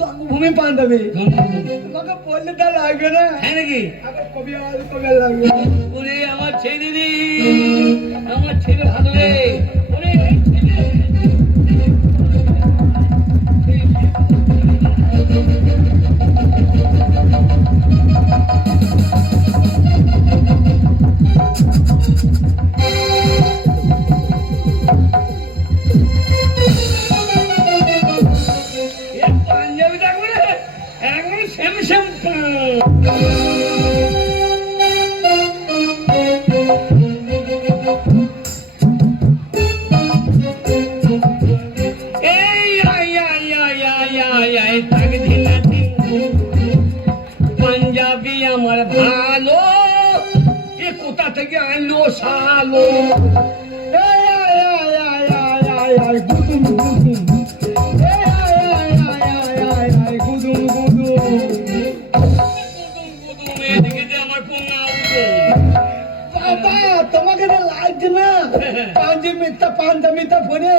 জন্মভূমি পাঞ্জাবি তোমাকে বললে তা লাগবে না হ্যাঁ নাকি কবি লাগবে ওরে আমার ছেলে রে আমার ছেলে ভালো রে ওরে পাঞ্জাবি দেখো রে একদম সেম সেম পাঞ্জাবি আমার ভালো এ কোথা থেকে আনলো শালো এদিকে যে আমার পোঙা তোমাকে লাগছে না পাঞ্জাবি মিথ্যা ফোনে